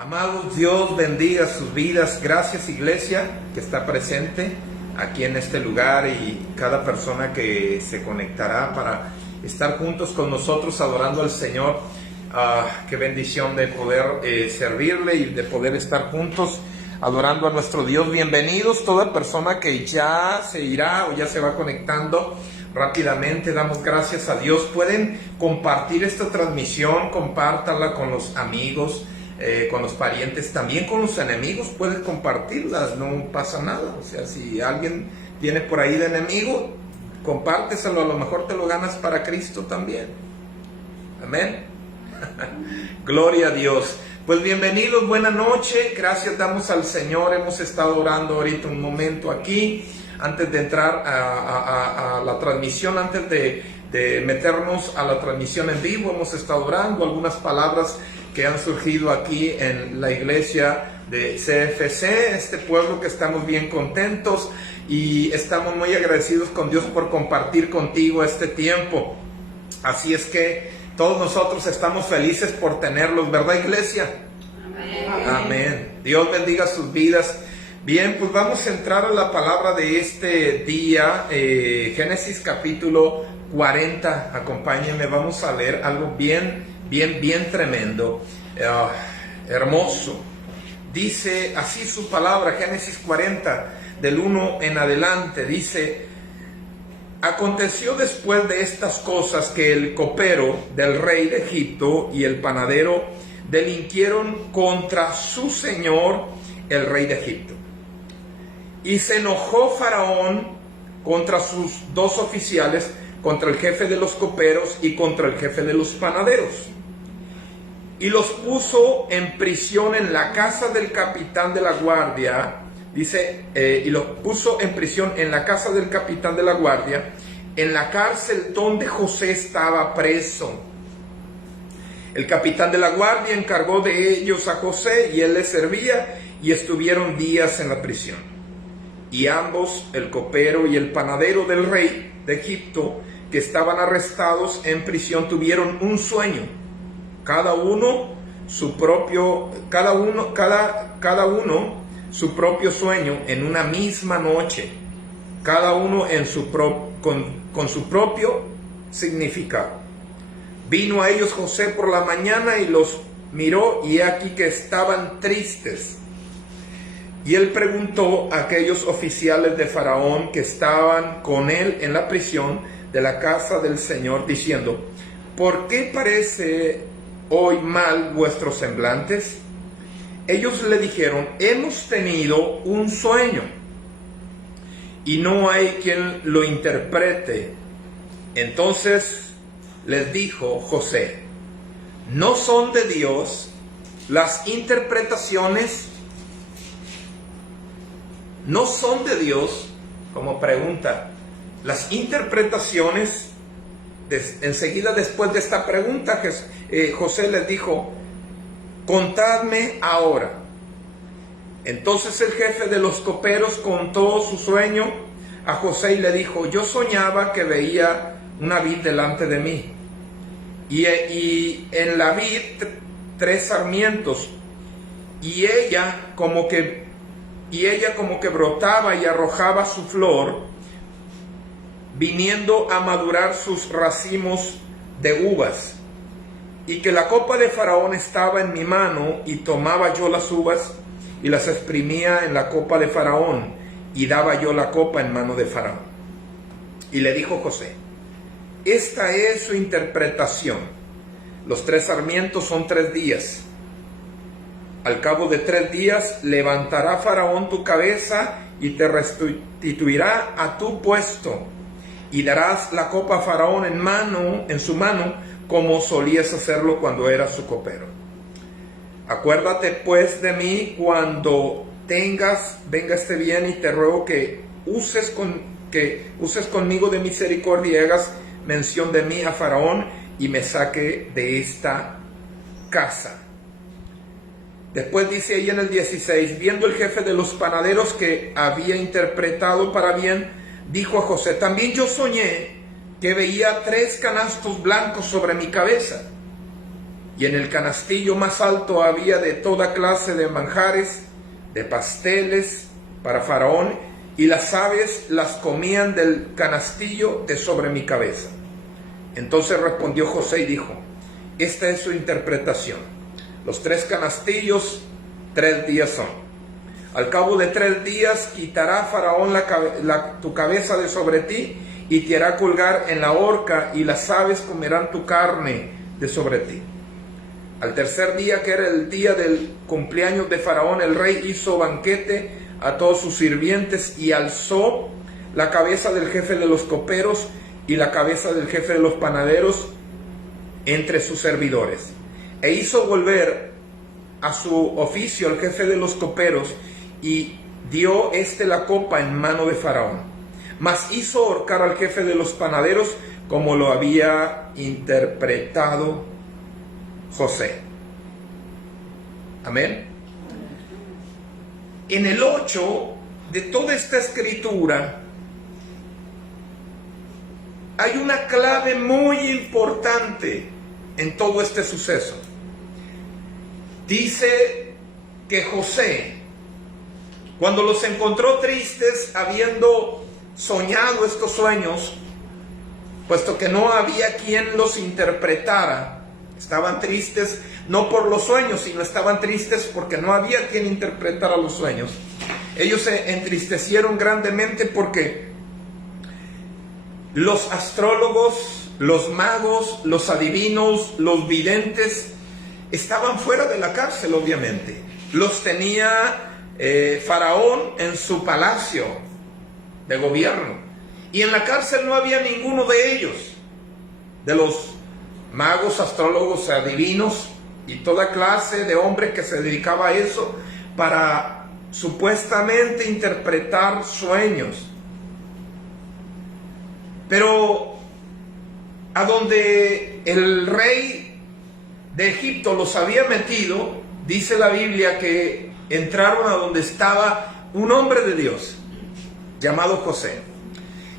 Amados, Dios bendiga sus vidas. Gracias, iglesia, que está presente aquí en este lugar y cada persona que se conectará para estar juntos con nosotros adorando al Señor. Qué bendición de poder servirle y de poder estar juntos adorando a nuestro Dios. Bienvenidos toda persona que ya se irá o ya se va conectando rápidamente. Damos gracias a Dios. Pueden compartir esta transmisión, compártanla con los amigos, con los parientes, también con los enemigos. Puedes compartirlas, no pasa nada. O sea, si alguien tiene por ahí de enemigo, compárteselo, a lo mejor te lo ganas para Cristo también. Amén. Gloria a Dios. Pues bienvenidos, buena noche, gracias damos al Señor. Hemos estado orando ahorita un momento aquí, antes de entrar a la transmisión, antes de meternos a la transmisión en vivo. Hemos estado orando algunas palabras que han surgido aquí en la iglesia de CFC, este pueblo que estamos bien contentos y estamos muy agradecidos con Dios por compartir contigo este tiempo. Así es que todos nosotros estamos felices por tenerlos, ¿verdad, iglesia? Amén. Amén. Dios bendiga sus vidas. Bien, pues vamos a entrar a la palabra de este día, Génesis capítulo 40. Acompáñenme, vamos a leer algo bien tremendo, hermoso. Dice así su palabra, Génesis 40, del 1 en adelante, dice: aconteció después de estas cosas que el copero del rey de Egipto y el panadero delinquieron contra su señor, el rey de Egipto. Y se enojó Faraón contra sus dos oficiales, contra el jefe de los coperos y contra el jefe de los panaderos. Y los puso en prisión en la casa del capitán de la guardia. Dice, y los puso en prisión en la casa del capitán de la guardia, en la cárcel donde José estaba preso. El capitán de la guardia encargó de ellos a José y él les servía, y estuvieron días en la prisión. Y ambos, el copero y el panadero del rey de Egipto, que estaban arrestados en prisión, tuvieron un sueño, cada uno su propio sueño en una misma noche, cada uno en con su propio significado. Vino a ellos José por la mañana y los miró, y he aquí que estaban tristes. Y él preguntó a aquellos oficiales de Faraón que estaban con él en la prisión de la casa del Señor, diciendo: ¿por qué parece hoy mal vuestros semblantes? Ellos le dijeron: hemos tenido un sueño y no hay quien lo interprete. Entonces les dijo José: ¿no son de Dios las interpretaciones? ¿No son de Dios? Como pregunta, las interpretaciones. Enseguida después de esta pregunta, José les dijo: contadme ahora. Entonces el jefe de los coperos contó su sueño a José y le dijo: yo soñaba que veía una vid delante de mí, y en la vid 3 sarmientos, y ella como que brotaba y arrojaba su flor, viniendo a madurar sus racimos de uvas, y que la copa de Faraón estaba en mi mano, y tomaba yo las uvas y las exprimía en la copa de Faraón, y daba yo la copa en mano de Faraón. Y le dijo José: esta es su interpretación. Los 3 sarmientos son 3 días. Al cabo de 3 días levantará Faraón tu cabeza y te restituirá a tu puesto, y darás la copa a Faraón en su mano, como solías hacerlo cuando eras su copero. Acuérdate pues de mí cuando venga este bien, y te ruego que uses conmigo de misericordia y hagas mención de mí a Faraón, y me saque de esta casa. Después dice ahí en el 16: viendo el jefe de los panaderos que había interpretado para bien, dijo a José: también yo soñé que veía 3 canastos blancos sobre mi cabeza, y en el canastillo más alto había de toda clase de manjares, de pasteles para Faraón, y las aves las comían del canastillo de sobre mi cabeza. Entonces respondió José y dijo: esta es su interpretación. Los 3 canastillos, 3 días son. Al cabo de 3 días quitará Faraón tu cabeza de sobre ti y te hará colgar en la horca, y las aves comerán tu carne de sobre ti. Al tercer día, que era el día del cumpleaños de Faraón, el rey hizo banquete a todos sus sirvientes y alzó la cabeza del jefe de los coperos y la cabeza del jefe de los panaderos entre sus servidores. E hizo volver a su oficio al jefe de los coperos, y dio la copa en mano de Faraón. Mas hizo ahorcar al jefe de los panaderos, como lo había interpretado José. Amén. En el 8 de toda esta escritura hay una clave muy importante en todo este suceso. Dice que José, cuando los encontró tristes, habiendo soñado estos sueños, puesto que no había quien los interpretara, estaban tristes no por los sueños, sino estaban tristes porque no había quien interpretara los sueños. Ellos se entristecieron grandemente porque los astrólogos, los magos, los adivinos, los videntes estaban fuera de la cárcel, obviamente. Los tenía Faraón en su palacio de gobierno, y en la cárcel no había ninguno de ellos, de los magos, astrólogos, adivinos y toda clase de hombres que se dedicaba a eso para supuestamente interpretar sueños. Pero a donde el rey de Egipto los había metido, dice la Biblia que entraron a donde estaba un hombre de Dios llamado José.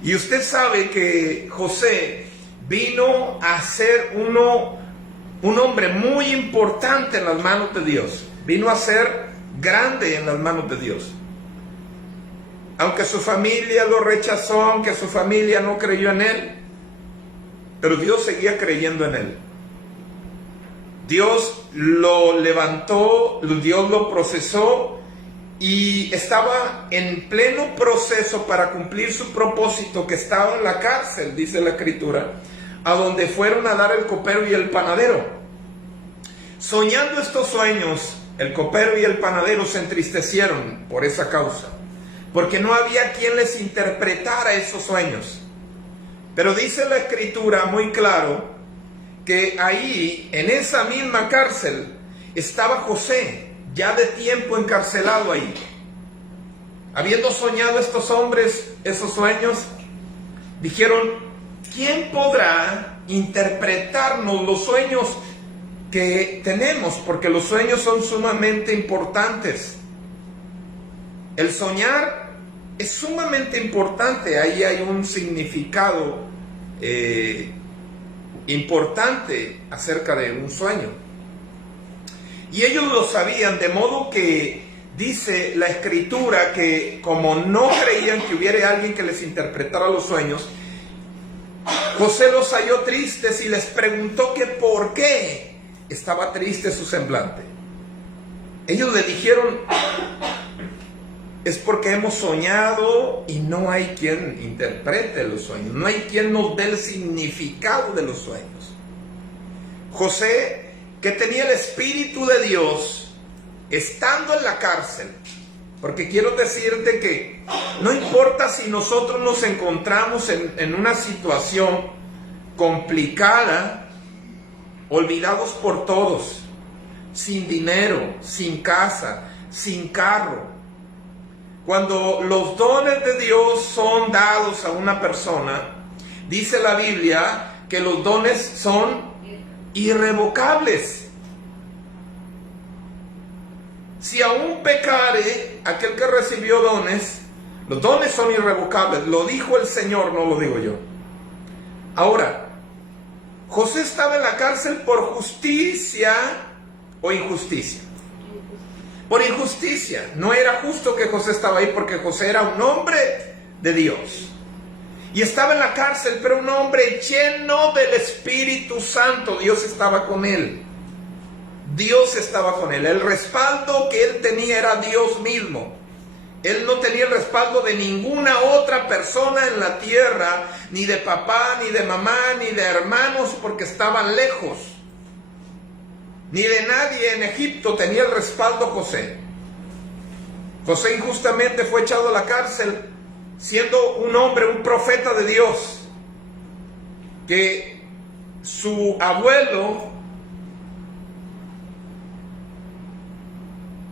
Y usted sabe que José vino a ser un hombre muy importante en las manos de Dios. Vino a ser grande en las manos de Dios. Aunque su familia lo rechazó, aunque su familia no creyó en él, pero Dios seguía creyendo en él. Dios lo levantó, Dios lo procesó, y estaba en pleno proceso para cumplir su propósito, que estaba en la cárcel, dice la Escritura, a donde fueron a dar el copero y el panadero. Soñando estos sueños, el copero y el panadero se entristecieron por esa causa, porque no había quien les interpretara esos sueños. Pero dice la Escritura muy claro que ahí, en esa misma cárcel, estaba José, ya de tiempo encarcelado ahí. Habiendo soñado estos hombres esos sueños, dijeron: ¿quién podrá interpretarnos los sueños que tenemos? Porque los sueños son sumamente importantes. El soñar es sumamente importante. Ahí hay un significado importante acerca de un sueño. Y ellos lo sabían, de modo que dice la Escritura que como no creían que hubiera alguien que les interpretara los sueños, José los halló tristes y les preguntó que por qué estaba triste su semblante. Ellos le dijeron: es porque hemos soñado y no hay quien interprete los sueños, no hay quien nos dé el significado de los sueños. José, que tenía el Espíritu de Dios, estando en la cárcel, porque quiero decirte que no importa si nosotros nos encontramos en una situación complicada, olvidados por todos, sin dinero, sin casa, sin carro. Cuando los dones de Dios son dados a una persona, dice la Biblia que los dones son irrevocables. Si aún pecare aquel que recibió dones, los dones son irrevocables. Lo dijo el Señor, no lo digo yo. Ahora, José estaba en la cárcel por justicia o injusticia. Por injusticia. No era justo que José estaba ahí porque José era un hombre de Dios. Y estaba en la cárcel, pero un hombre lleno del Espíritu Santo. Dios estaba con él. Dios estaba con él. El respaldo que él tenía era Dios mismo. Él no tenía el respaldo de ninguna otra persona en la tierra, ni de papá, ni de mamá, ni de hermanos, porque estaban lejos. Ni de nadie en Egipto tenía el respaldo José. José injustamente fue echado a la cárcel, siendo un hombre, un profeta de Dios, que su abuelo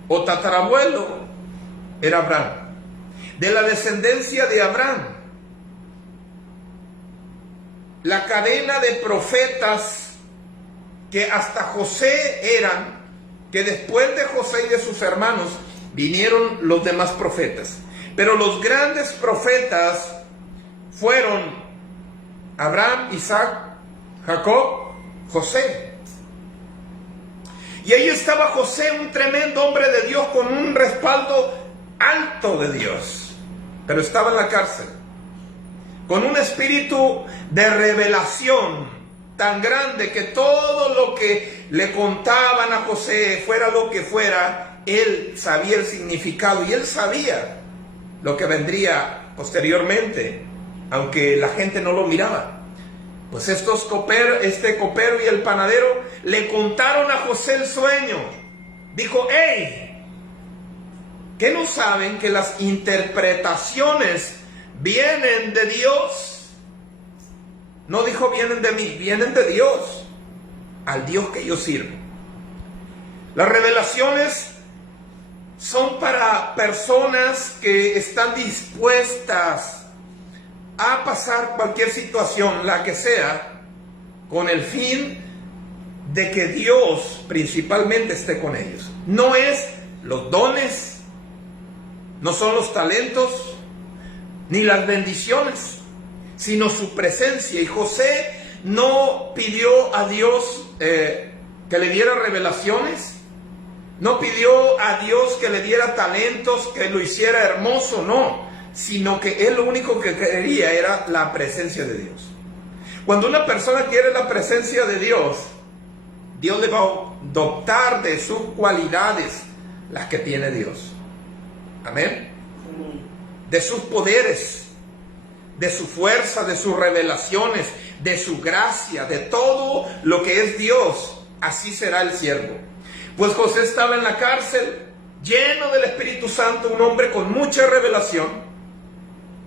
o tatarabuelo era Abraham, de la descendencia de Abraham. La cadena de profetas que hasta José eran, que después de José y de sus hermanos vinieron los demás profetas. Pero los grandes profetas fueron Abraham, Isaac, Jacob, José. Y ahí estaba José, un tremendo hombre de Dios con un respaldo alto de Dios. Pero estaba en la cárcel, con un espíritu de revelación tan grande que todo lo que le contaban a José, fuera lo que fuera, él sabía el significado y él sabía lo que vendría posteriormente, aunque la gente no lo miraba. Pues este copero y el panadero le contaron a José el sueño. Dijo: ¡hey! ¿Qué no saben que las interpretaciones vienen de Dios? No dijo vienen de mí, vienen de Dios, al Dios que yo sirvo. Las revelaciones son para personas que están dispuestas a pasar cualquier situación, la que sea, con el fin de que Dios principalmente esté con ellos. No es los dones, no son los talentos, ni las bendiciones, sino su presencia. Y José no pidió a Dios que le diera revelaciones, no pidió a Dios que le diera talentos, que lo hiciera hermoso, no, sino que él lo único que quería era la presencia de Dios. Cuando una persona quiere la presencia de Dios, Dios le va a dotar de sus cualidades, las que tiene Dios. Amén. De sus poderes, de su fuerza, de sus revelaciones, de su gracia, de todo lo que es Dios. Así será el siervo. Pues José estaba en la cárcel, lleno del Espíritu Santo, un hombre con mucha revelación.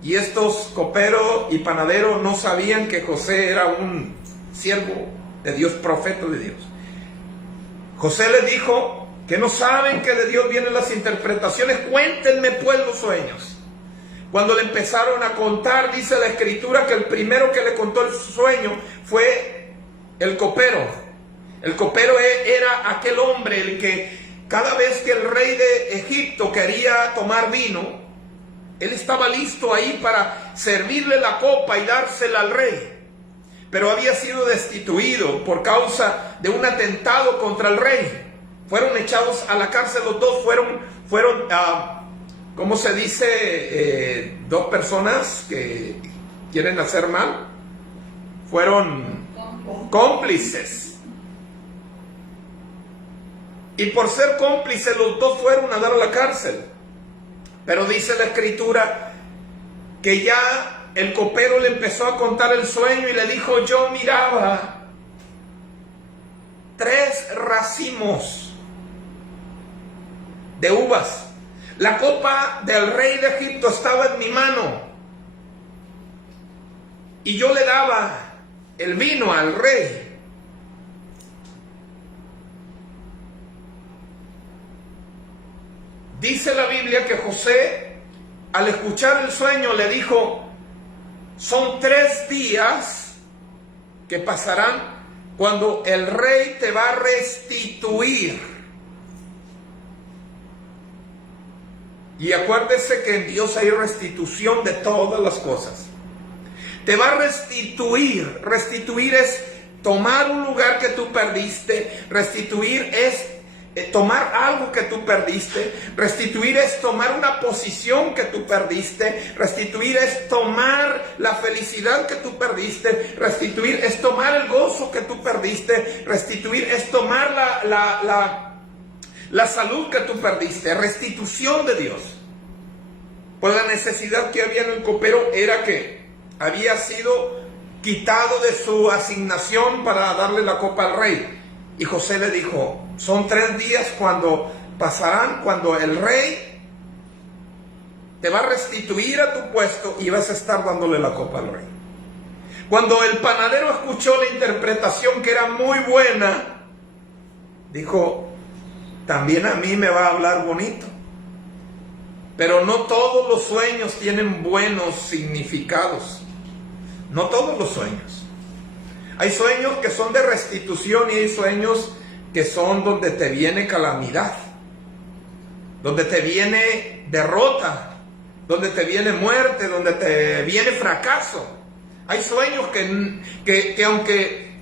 Y estos copero y panadero no sabían que José era un siervo de Dios, profeta de Dios. José les dijo: que no saben que de Dios vienen las interpretaciones, cuéntenme pues los sueños. Cuando le empezaron a contar, dice la Escritura que el primero que le contó el sueño fue el copero. El copero era aquel hombre el que cada vez que el rey de Egipto quería tomar vino, él estaba listo ahí para servirle la copa y dársela al rey. Pero había sido destituido por causa de un atentado contra el rey. Fueron echados a la cárcel, los dos fueron ¿cómo se dice? Dos personas que quieren hacer mal. Fueron cómplices. Y por ser cómplices los dos fueron a dar a la cárcel. Pero dice la Escritura que ya el copero le empezó a contar el sueño y le dijo: yo miraba 3 racimos de uvas. La copa del rey de Egipto estaba en mi mano y yo le daba el vino al rey. Dice la Biblia que José, al escuchar el sueño, le dijo: son 3 días que pasarán cuando el rey te va a restituir. Y acuérdese que en Dios hay restitución de todas las cosas. Te va a restituir. Restituir es tomar un lugar que tú perdiste. Restituir es tomar algo que tú perdiste. Restituir es tomar una posición que tú perdiste. Restituir es tomar la felicidad que tú perdiste. Restituir es tomar el gozo que tú perdiste. Restituir es tomar la salud que tú perdiste. Restitución de Dios. Pues la necesidad que había en el copero era que había sido quitado de su asignación para darle la copa al rey. Y José le dijo, son 3 días cuando pasarán, cuando el rey te va a restituir a tu puesto y vas a estar dándole la copa al rey. Cuando el panadero escuchó la interpretación, que era muy buena, dijo, también a mí me va a hablar bonito. Pero no todos los sueños tienen buenos significados. No todos los sueños. Hay sueños que son de restitución y hay sueños que son donde te viene calamidad, donde te viene derrota, donde te viene muerte, donde te viene fracaso. Hay sueños que aunque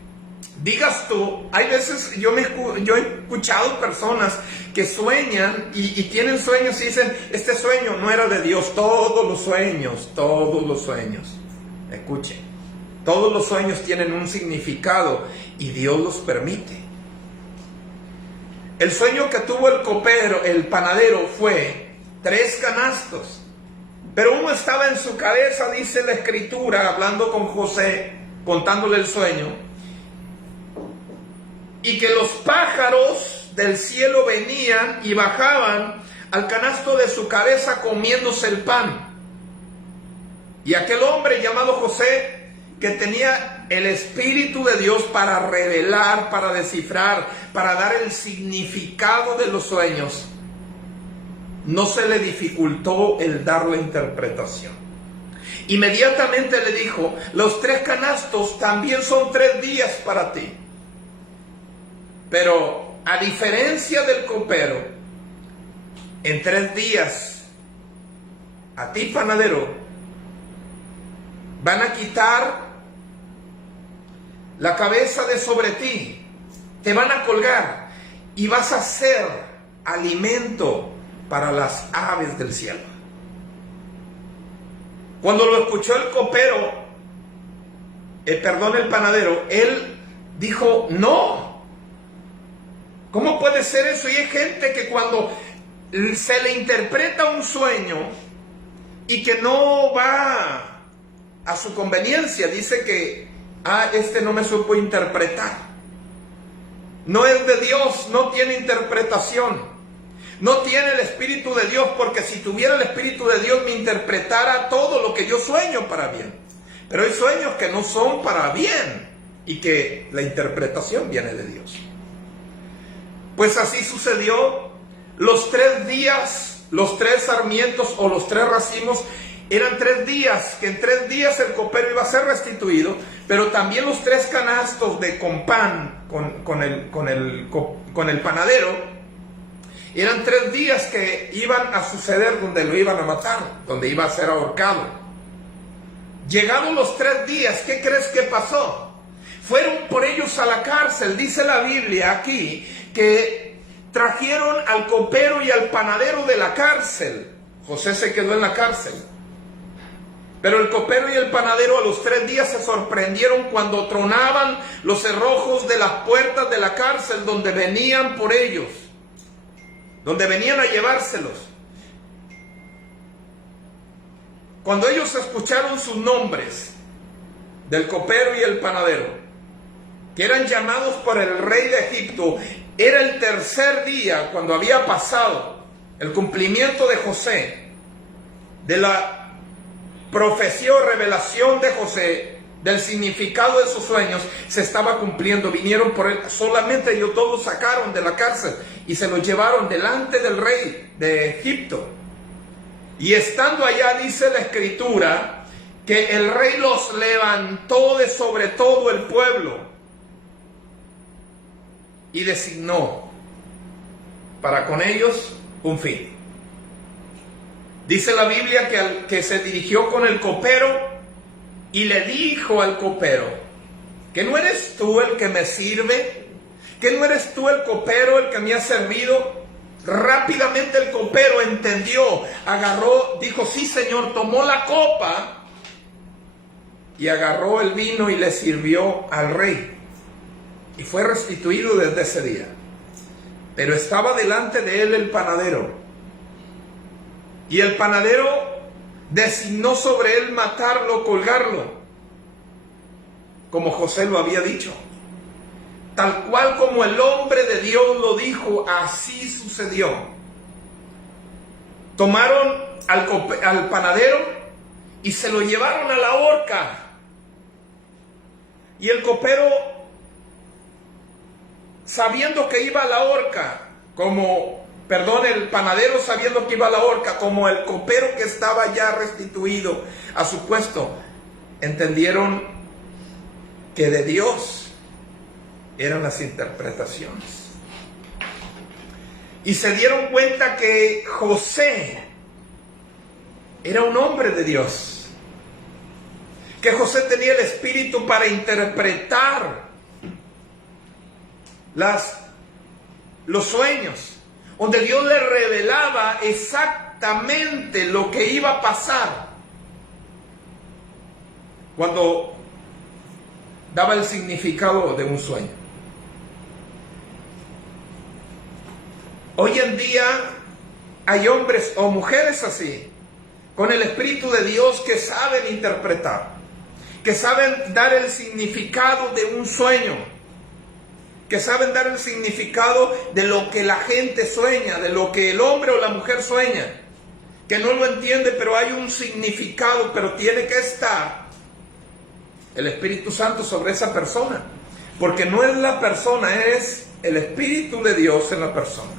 digas tú, hay veces yo he escuchado personas que sueñan y tienen sueños y dicen, este sueño no era de Dios. Todos los sueños, escuchen. Todos los sueños tienen un significado y Dios los permite. El sueño que tuvo el copero, el panadero, fue 3 canastos. Pero uno estaba en su cabeza, dice la escritura, hablando con José, contándole el sueño. Y que los pájaros del cielo venían y bajaban al canasto de su cabeza comiéndose el pan. Y aquel hombre llamado José, que tenía el Espíritu de Dios para revelar, para descifrar, para dar el significado de los sueños, no se le dificultó el dar la interpretación. Inmediatamente le dijo, los 3 canastos también son 3 días para ti. Pero a diferencia del copero, en 3 días, a ti panadero, van a quitar la cabeza de sobre ti, te van a colgar y vas a ser alimento para las aves del cielo. Cuando lo escuchó el copero, el panadero, él dijo, no, ¿cómo puede ser eso? Y hay gente que cuando se le interpreta un sueño y que no va a su conveniencia, dice que este no me supo interpretar. No es de Dios, no tiene interpretación. No tiene el Espíritu de Dios, porque si tuviera el Espíritu de Dios me interpretara todo lo que yo sueño para bien. Pero hay sueños que no son para bien y que la interpretación viene de Dios. Pues así sucedió. Los 3 días, los 3 sarmientos o los 3 racimos eran 3 días, que en 3 días el copero iba a ser restituido, pero también los 3 canastos con pan, con el panadero, eran 3 días que iban a suceder donde lo iban a matar, donde iba a ser ahorcado. Llegados los 3 días, ¿qué crees que pasó? Fueron por ellos a la cárcel. Dice la Biblia aquí que trajeron al copero y al panadero de la cárcel. José se quedó en la cárcel. Pero el copero y el panadero a los 3 días se sorprendieron cuando tronaban los cerrojos de las puertas de la cárcel donde venían por ellos, donde venían a llevárselos. Cuando ellos escucharon sus nombres, del copero y el panadero, que eran llamados por el rey de Egipto, era el 3er día cuando había pasado el cumplimiento de José, de la profecía o revelación de José, del significado de sus sueños, se estaba cumpliendo. Vinieron por él, solamente ellos todos sacaron de la cárcel y se los llevaron delante del rey de Egipto. Y estando allá, dice la escritura, que el rey los levantó de sobre todo el pueblo y designó para con ellos un fin. Dice la Biblia que se dirigió con el copero y le dijo al copero, ¿Que no eres tú el que me sirve? ¿Que no eres tú el copero el que me ha servido? Rápidamente el copero entendió, agarró, dijo, sí señor, tomó la copa y agarró el vino y le sirvió al rey. Y fue restituido desde ese día. Pero estaba delante de él el panadero. Y el panadero designó sobre él matarlo, colgarlo, como José lo había dicho. Tal cual como el hombre de Dios lo dijo, así sucedió. Tomaron al panadero y se lo llevaron a la horca. Y el copero, sabiendo que iba a la horca, el panadero sabiendo que iba a la horca, como el copero que estaba ya restituido a su puesto, entendieron que de Dios eran las interpretaciones. Y se dieron cuenta que José era un hombre de Dios. Que José tenía el espíritu para interpretar los sueños, donde Dios le revelaba exactamente lo que iba a pasar cuando daba el significado de un sueño. Hoy en día hay hombres o mujeres así, con el Espíritu de Dios, que saben interpretar, que saben dar el significado de un sueño, que saben dar el significado de lo que la gente sueña, de lo que el hombre o la mujer sueña, que no lo entiende, pero hay un significado, pero tiene que estar el Espíritu Santo sobre esa persona, porque no es la persona, es el Espíritu de Dios en la persona.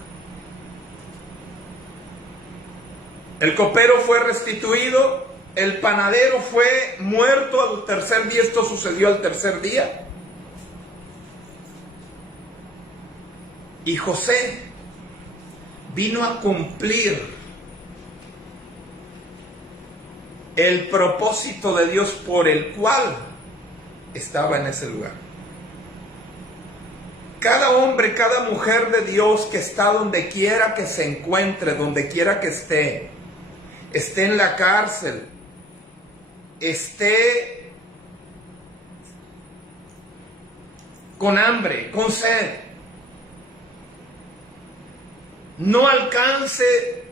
El copero fue restituido, el panadero fue muerto al tercer día. Esto sucedió al tercer día. Y José vino a cumplir el propósito de Dios por el cual estaba en ese lugar. Cada hombre, cada mujer de Dios que está donde quiera que se encuentre, donde quiera que esté en la cárcel, esté con hambre, con sed, no alcance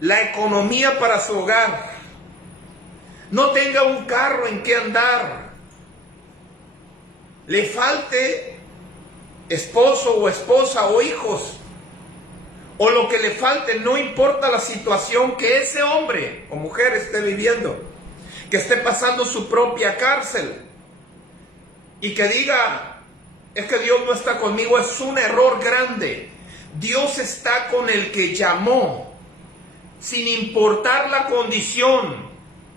la economía para su hogar, no tenga un carro en que andar, le falte esposo o esposa o hijos, o lo que le falte, no importa la situación que ese hombre o mujer esté viviendo, que esté pasando su propia cárcel, y que diga, es que Dios no está conmigo, es un error grande. Dios está con el que llamó, sin importar la condición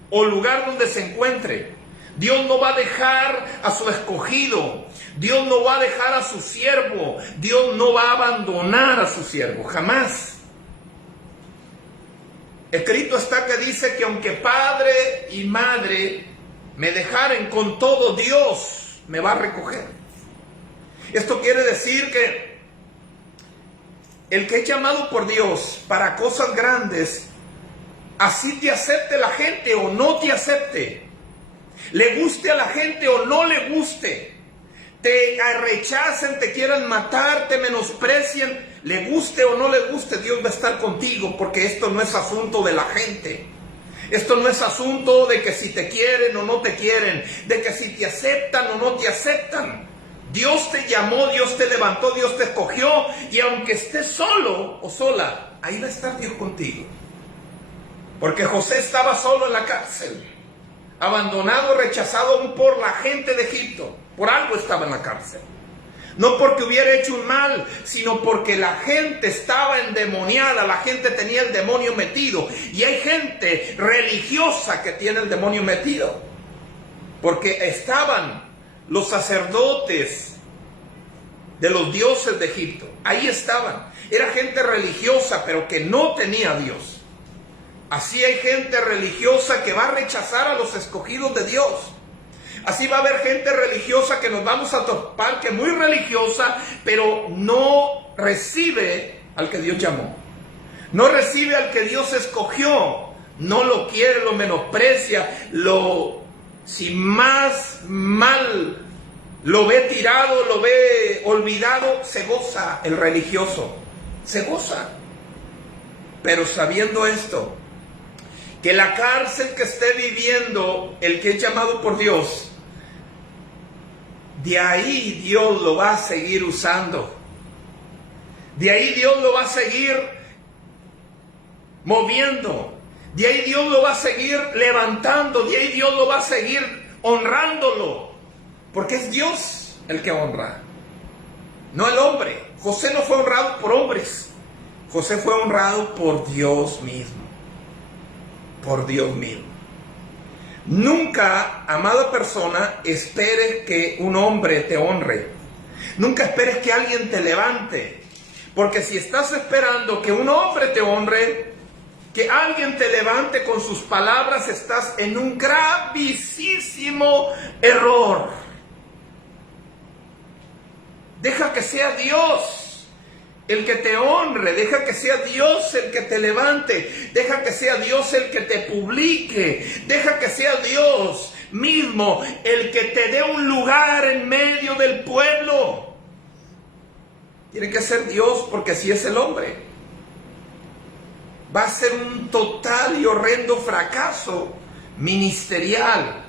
o lugar donde se encuentre. Dios no va a dejar a su escogido, Dios no va a dejar a su siervo, Dios no va a abandonar a su siervo, jamás. Escrito está que dice que aunque padre y madre me dejaren, con todo Dios me va a recoger. Esto quiere decir que el que es llamado por Dios para cosas grandes, así te acepte la gente o no te acepte, le guste a la gente o no le guste, te rechacen, te quieran matar, te menosprecien, le guste o no le guste, Dios va a estar contigo, porque esto no es asunto de la gente. Esto no es asunto de que si te quieren o no te quieren, de que si te aceptan o no te aceptan. Dios te llamó, Dios te levantó, Dios te escogió, y aunque estés solo o sola, ahí va a estar Dios contigo. Porque José estaba solo en la cárcel, abandonado, rechazado aún por la gente de Egipto. Por algo estaba en la cárcel. No porque hubiera hecho un mal, sino porque la gente estaba endemoniada, la gente tenía el demonio metido. Y hay gente religiosa que tiene el demonio metido, porque estaban los sacerdotes de los dioses de Egipto. Ahí estaban. Era gente religiosa, pero que no tenía a Dios. Así hay gente religiosa que va a rechazar a los escogidos de Dios. Así va a haber gente religiosa que nos vamos a topar, que muy religiosa, pero no recibe al que Dios llamó. No recibe al que Dios escogió. No lo quiere, lo menosprecia, si más mal lo ve tirado, lo ve olvidado, se goza el religioso. Se goza. Pero sabiendo esto, que la cárcel que esté viviendo el que es llamado por Dios, de ahí Dios lo va a seguir usando. De ahí Dios lo va a seguir moviendo. De ahí Dios lo va a seguir levantando. De ahí Dios lo va a seguir honrándolo. Porque es Dios el que honra, no el hombre. José no fue honrado por hombres. José fue honrado por Dios mismo. Por Dios mismo. Nunca, amada persona, esperes que un hombre te honre. Nunca esperes que alguien te levante. Porque si estás esperando que un hombre te honre, que alguien te levante con sus palabras, estás en un gravísimo error. Deja que sea Dios el que te honre, deja que sea Dios el que te levante, deja que sea Dios el que te publique, deja que sea Dios mismo el que te dé un lugar en medio del pueblo. Tiene que ser Dios, porque así es el hombre. Va a ser un total y horrendo fracaso ministerial.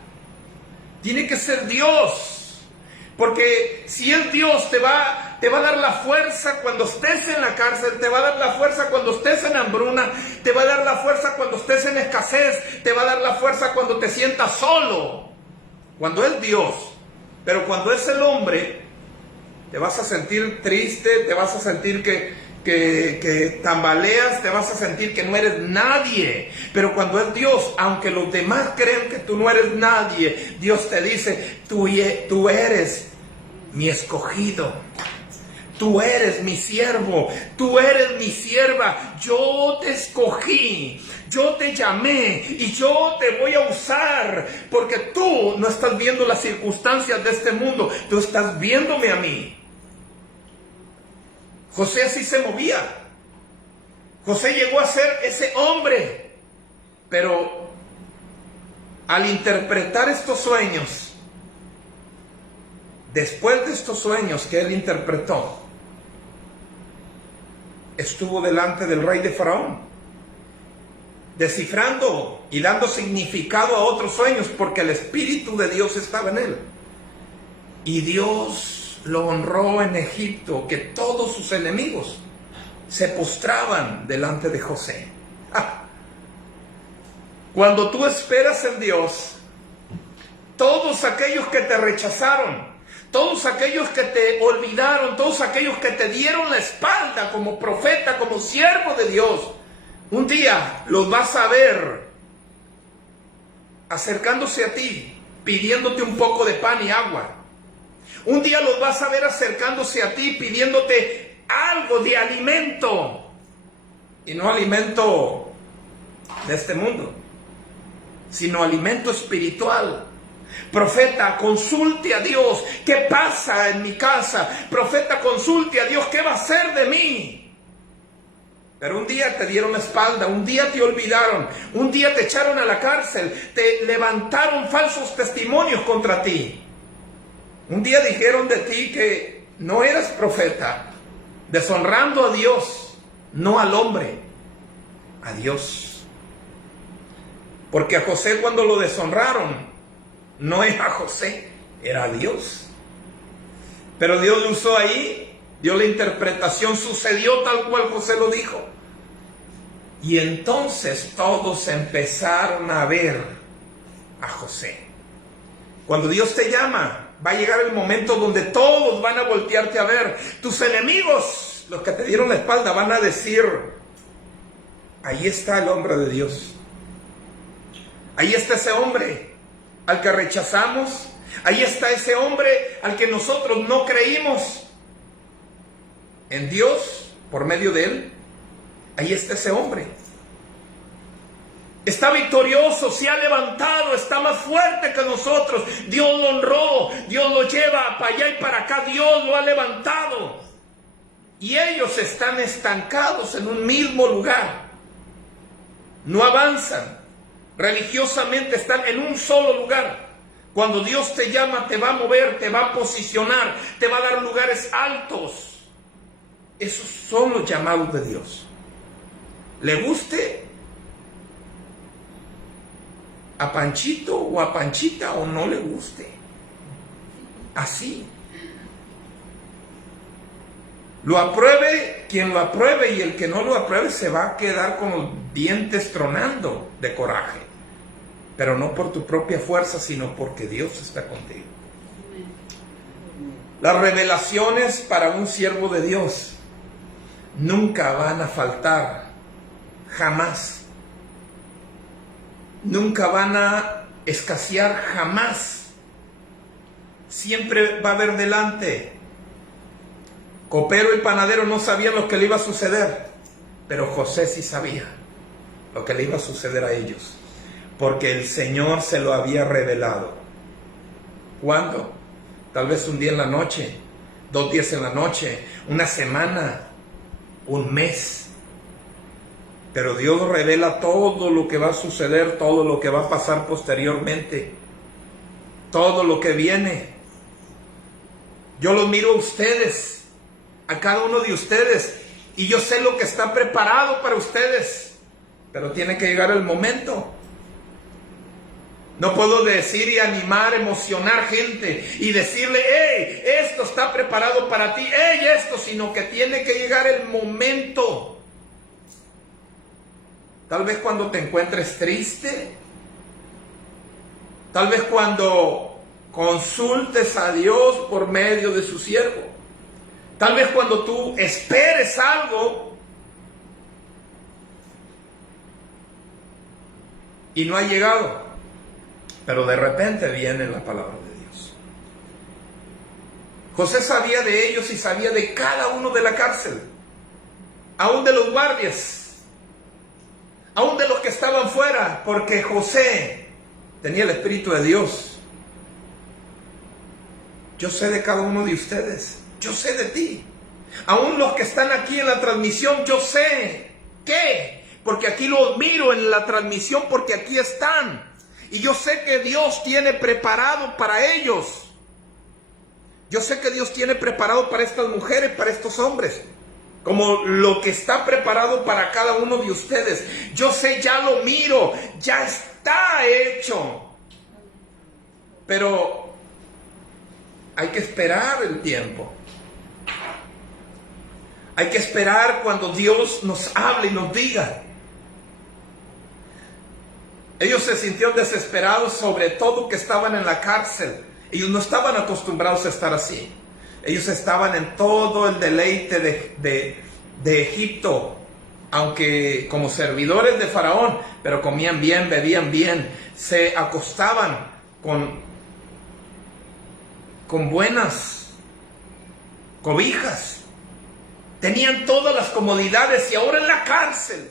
Tiene que ser Dios, porque si es Dios te va a dar la fuerza cuando estés en la cárcel, te va a dar la fuerza cuando estés en hambruna, te va a dar la fuerza cuando estés en escasez, te va a dar la fuerza cuando te sientas solo, cuando es Dios. Pero cuando es el hombre, te vas a sentir triste, te vas a sentir que tambaleas, te vas a sentir que no eres nadie. Pero cuando es Dios, aunque los demás creen que tú no eres nadie, Dios te dice, tú eres mi escogido, tú eres mi siervo, tú eres mi sierva, yo te escogí, yo te llamé y yo te voy a usar, porque tú no estás viendo las circunstancias de este mundo, tú estás viéndome a mí. José así se movía. José llegó a ser ese hombre. Pero al interpretar estos sueños, después de estos sueños que él interpretó, estuvo delante del rey de Faraón, descifrando y dando significado a otros sueños, porque el Espíritu de Dios estaba en él. Y Dios lo honró en Egipto, que todos sus enemigos se postraban delante de José. Cuando tú esperas en Dios, todos aquellos que te rechazaron, todos aquellos que te olvidaron, todos aquellos que te dieron la espalda como profeta, como siervo de Dios, un día los vas a ver acercándose a ti, pidiéndote un poco de pan y agua. Un día los vas a ver acercándose a ti, pidiéndote algo de alimento. Y no alimento de este mundo, sino alimento espiritual. Profeta, consulte a Dios, ¿qué pasa en mi casa? Profeta, consulte a Dios, ¿qué va a hacer de mí? Pero un día te dieron la espalda, un día te olvidaron, un día te echaron a la cárcel, te levantaron falsos testimonios contra ti. Un día dijeron de ti que no eras profeta, deshonrando a Dios, no al hombre, a Dios. Porque a José cuando lo deshonraron, no era a José, era a Dios. Pero Dios lo usó ahí, dio la interpretación, sucedió tal cual José lo dijo. Y entonces todos empezaron a ver a José. Cuando Dios te llama, va a llegar el momento donde todos van a voltearte a ver. Tus enemigos, los que te dieron la espalda, van a decir, ahí está el hombre de Dios. Ahí está ese hombre al que rechazamos. Ahí está ese hombre al que nosotros no creímos. En Dios, por medio de él, ahí está ese hombre. Está victorioso, se ha levantado, está más fuerte que nosotros. Dios lo honró, Dios lo lleva para allá y para acá, Dios lo ha levantado. Y ellos están estancados en un mismo lugar. No avanzan. Religiosamente están en un solo lugar. Cuando Dios te llama, te va a mover, te va a posicionar, te va a dar lugares altos. Esos son los llamados de Dios. Le guste a Panchito o a Panchita o no le guste. Así. Lo apruebe quien lo apruebe, y el que no lo apruebe se va a quedar con los dientes tronando de coraje. Pero no por tu propia fuerza, sino porque Dios está contigo. Las revelaciones para un siervo de Dios nunca van a faltar, jamás. Nunca van a escasear, jamás. Siempre va a haber delante. Copero y panadero no sabían lo que le iba a suceder, pero José sí sabía lo que le iba a suceder a ellos, porque el Señor se lo había revelado. ¿Cuándo? Tal vez un día en la noche, 2 días en la noche, una semana, un mes. Pero Dios revela todo lo que va a suceder, todo lo que va a pasar posteriormente, todo lo que viene. Yo los miro a ustedes, a cada uno de ustedes, y yo sé lo que está preparado para ustedes, pero tiene que llegar el momento. No puedo decir y animar, emocionar gente y decirle, hey, esto está preparado para ti, hey, esto, sino que tiene que llegar el momento. Tal vez cuando te encuentres triste, tal vez cuando consultes a Dios por medio de su siervo, tal vez cuando tú esperes algo y no ha llegado, pero de repente viene la palabra de Dios. José sabía de ellos y sabía de cada uno de la cárcel, aún de los guardias, aún de los que estaban fuera, porque José tenía el Espíritu de Dios. Yo sé de cada uno de ustedes. Yo sé de ti. Aún los que están aquí en la transmisión, yo sé. ¿Qué? Porque aquí los miro en la transmisión, porque aquí están. Y yo sé que Dios tiene preparado para ellos. Yo sé que Dios tiene preparado para estas mujeres, para estos hombres, como lo que está preparado para cada uno de ustedes. Yo sé, ya lo miro, ya está hecho. Pero hay que esperar el tiempo. Hay que esperar cuando Dios nos hable y nos diga. Ellos se sintieron desesperados, sobre todo que estaban en la cárcel. Ellos no estaban acostumbrados a estar así. Ellos estaban en todo el deleite de Egipto, aunque como servidores de Faraón, pero comían bien, bebían bien, se acostaban con buenas cobijas. Tenían todas las comodidades, y ahora en la cárcel.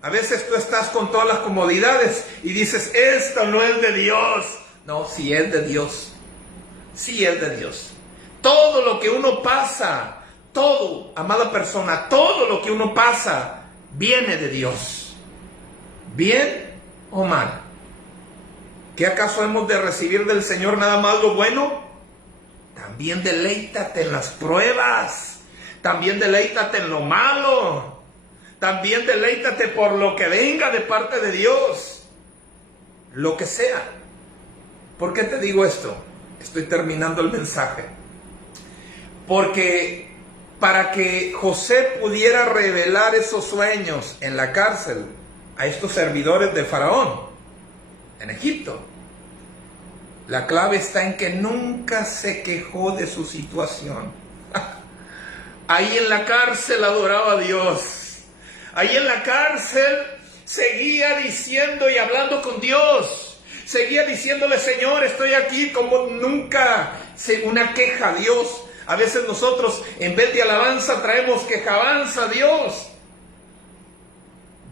A veces tú estás con todas las comodidades y dices, esto no es de Dios. No, sí es de Dios. Sí es de Dios. Todo lo que uno pasa, todo, amada persona, todo lo que uno pasa, viene de Dios. ¿Bien o mal? ¿Qué acaso hemos de recibir del Señor nada más lo bueno? También deleítate en las pruebas. También deleítate en lo malo. También deleítate por lo que venga de parte de Dios. Lo que sea. ¿Por qué te digo esto? Estoy terminando el mensaje. Porque para que José pudiera revelar esos sueños en la cárcel a estos servidores de Faraón en Egipto, la clave está en que nunca se quejó de su situación. Ahí en la cárcel adoraba a Dios. Ahí en la cárcel seguía diciendo y hablando con Dios. Seguía diciéndole, Señor, estoy aquí, como nunca una queja a Dios. A veces nosotros, en vez de alabanza, traemos quejabanza a Dios.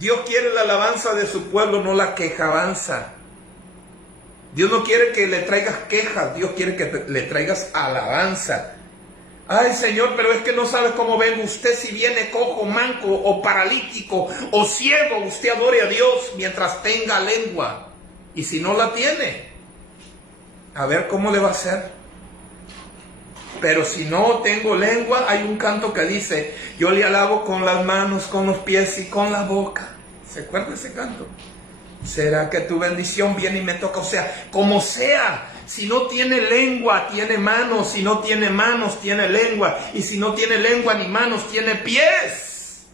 Dios quiere la alabanza de su pueblo, no la quejabanza. Dios no quiere que le traigas quejas, Dios quiere que le traigas alabanza. Ay, Señor, pero es que no sabes cómo vengo. Usted, si viene cojo, manco o paralítico o ciego, usted adore a Dios mientras tenga lengua. Y si no la tiene, a ver cómo le va a hacer. Pero si no tengo lengua, hay un canto que dice: yo le alabo con las manos, con los pies y con la boca. ¿Se acuerda de ese canto? ¿Será que tu bendición viene y me toca? O sea, como sea. Si no tiene lengua, tiene manos. Si no tiene manos, tiene lengua. Y si no tiene lengua ni manos, tiene pies.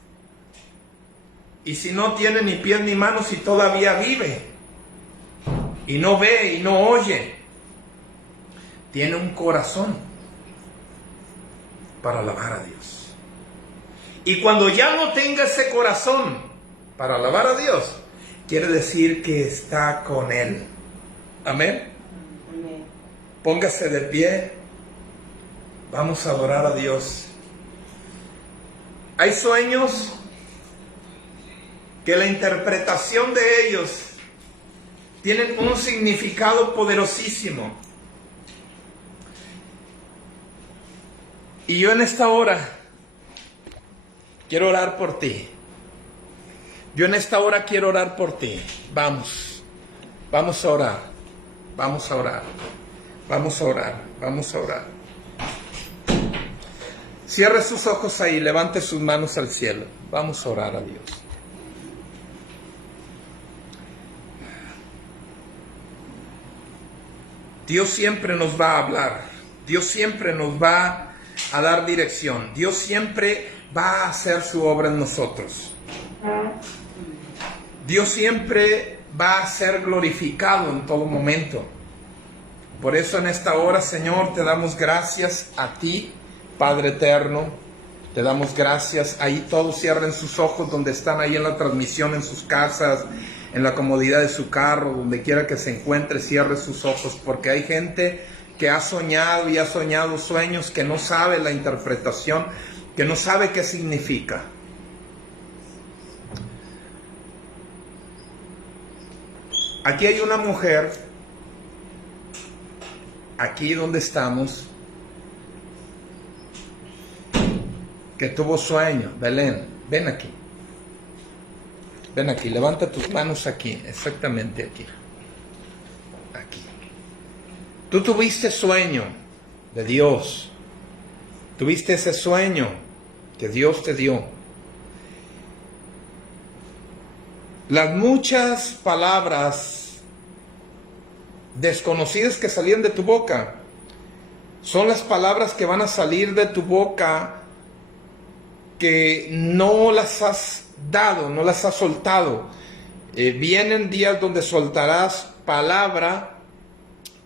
Y si no tiene ni pies ni manos y todavía vive, y no ve y no oye, tiene un corazón para alabar a Dios. Y cuando ya no tenga ese corazón para alabar a Dios, quiere decir que está con Él. Amén. Póngase de pie. Vamos a adorar a Dios. Hay sueños que la interpretación de ellos tienen un significado poderosísimo. Y yo en esta hora quiero orar por ti. Yo en esta hora quiero orar por ti. Vamos a orar. Vamos a orar. Vamos a orar. Vamos a orar. Cierre sus ojos ahí, levante sus manos al cielo. Vamos a orar a Dios. Dios siempre nos va a hablar. Dios siempre nos va a dar dirección. Dios siempre va a hacer su obra en nosotros. Dios siempre va a ser glorificado en todo momento. Por eso en esta hora, Señor, te damos gracias a ti, Padre eterno. Te damos gracias. Ahí todos cierren sus ojos donde están, ahí en la transmisión, en sus casas, en la comodidad de su carro, donde quiera que se encuentre, cierre sus ojos, porque hay gente que ha soñado y ha soñado sueños que no sabe la interpretación, que no sabe qué significa. Aquí hay una mujer, aquí donde estamos, que tuvo sueño. Belén, ven aquí. Ven aquí, levanta tus manos aquí, exactamente aquí. Aquí. Tú tuviste sueño de Dios. Tuviste ese sueño que Dios te dio. Las muchas palabras desconocidas que salían de tu boca son las palabras que van a salir de tu boca que no las has dado, no las has soltado. Vienen días donde soltarás palabra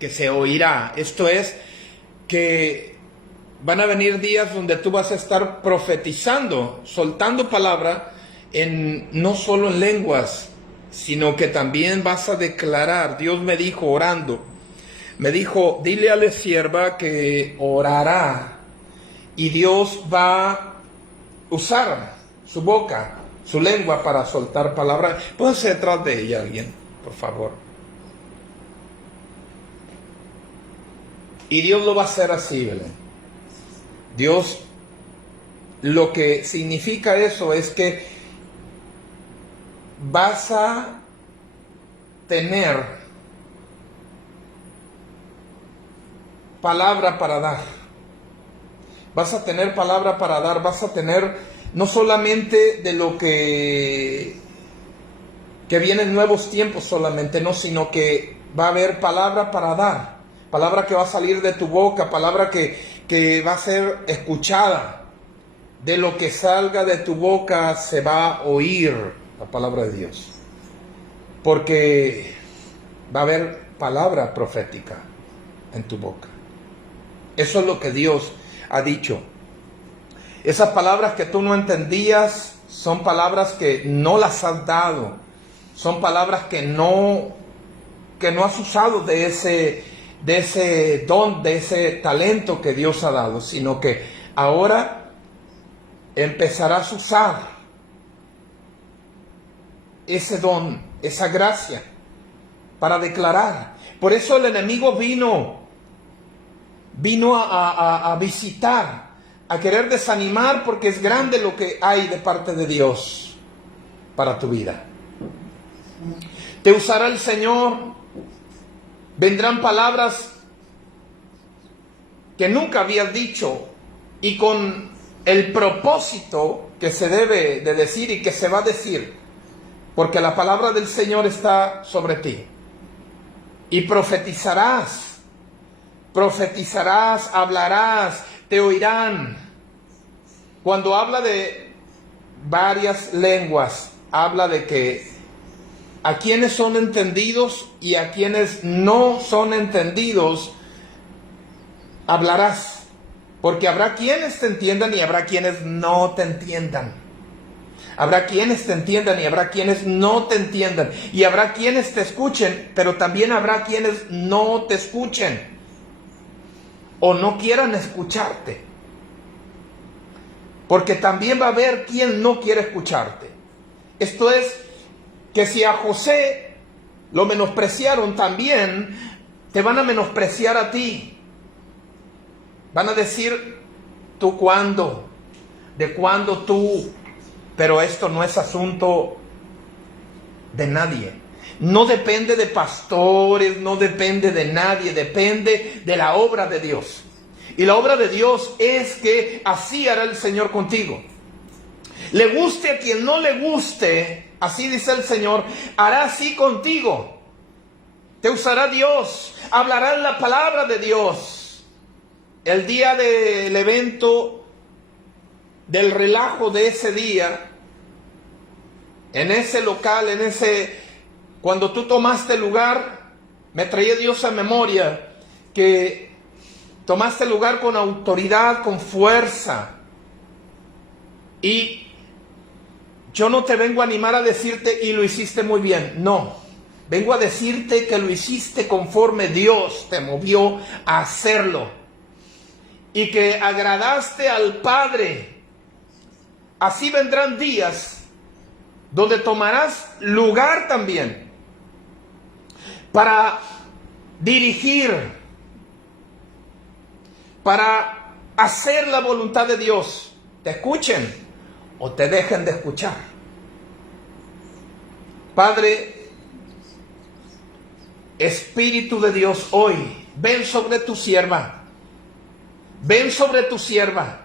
que se oirá. Esto es, que van a venir días donde tú vas a estar profetizando, soltando palabra, no solo en lenguas, sino que también vas a declarar. Dios me dijo orando, me dijo: dile a la sierva que orará, y Dios va a usar su boca, su lengua para soltar palabras. Póngase detrás de ella alguien, por favor. Y Dios lo va a hacer así, Belén. Dios, lo que significa eso es que vas a tener palabra para dar. Vas a tener palabra para dar, vas a tener no solamente de lo que vienen nuevos tiempos solamente, no, sino que va a haber palabra para dar, palabra que va a salir de tu boca, palabra que va a ser escuchada. De lo que salga de tu boca se va a oír la palabra de Dios, porque va a haber palabra profética en tu boca. Eso es lo que Dios ha dicho. Esas palabras que tú no entendías son palabras que no las has dado, son palabras que no has usado de ese don, de ese talento que Dios ha dado, sino que ahora empezarás a usar ese don, esa gracia para declarar. Por eso el enemigo vino a visitar, a querer desanimar, porque es grande lo que hay de parte de Dios para tu vida. Te usará el Señor, vendrán palabras que nunca habías dicho y con el propósito que se debe de decir y que se va a decir, porque la palabra del Señor está sobre ti. Y profetizarás, hablarás, te oirán. Cuando habla de varias lenguas, habla de que a quienes son entendidos y a quienes no son entendidos, hablarás. Porque habrá quienes te entiendan y habrá quienes no te entiendan. Habrá quienes te entiendan y habrá quienes no te entiendan. Y habrá quienes te escuchen, pero también habrá quienes no te escuchen o no quieran escucharte. Porque también va a haber quien no quiere escucharte. Esto es, que si a José lo menospreciaron, también te van a menospreciar a ti. Van a decir, ¿tú cuándo? ¿De cuándo tú? Pero esto no es asunto de nadie. No depende de pastores, no depende de nadie, depende de la obra de Dios. Y la obra de Dios es que así hará el Señor contigo. Le guste a quien no le guste, así dice el Señor, hará así contigo. Te usará Dios, hablará la palabra de Dios. El día del evento, del relajo de ese día, en ese local, cuando tú tomaste lugar, me traía Dios a memoria que tomaste lugar con autoridad, con fuerza. Y yo no te vengo a animar a decirte, y lo hiciste muy bien, no. Vengo a decirte que lo hiciste conforme Dios te movió a hacerlo. Y que agradaste al Padre. Así vendrán días donde tomarás lugar también para dirigir, para hacer la voluntad de Dios. Te escuchen o te dejen de escuchar. Padre, Espíritu de Dios, hoy ven sobre tu sierva. Ven sobre tu sierva,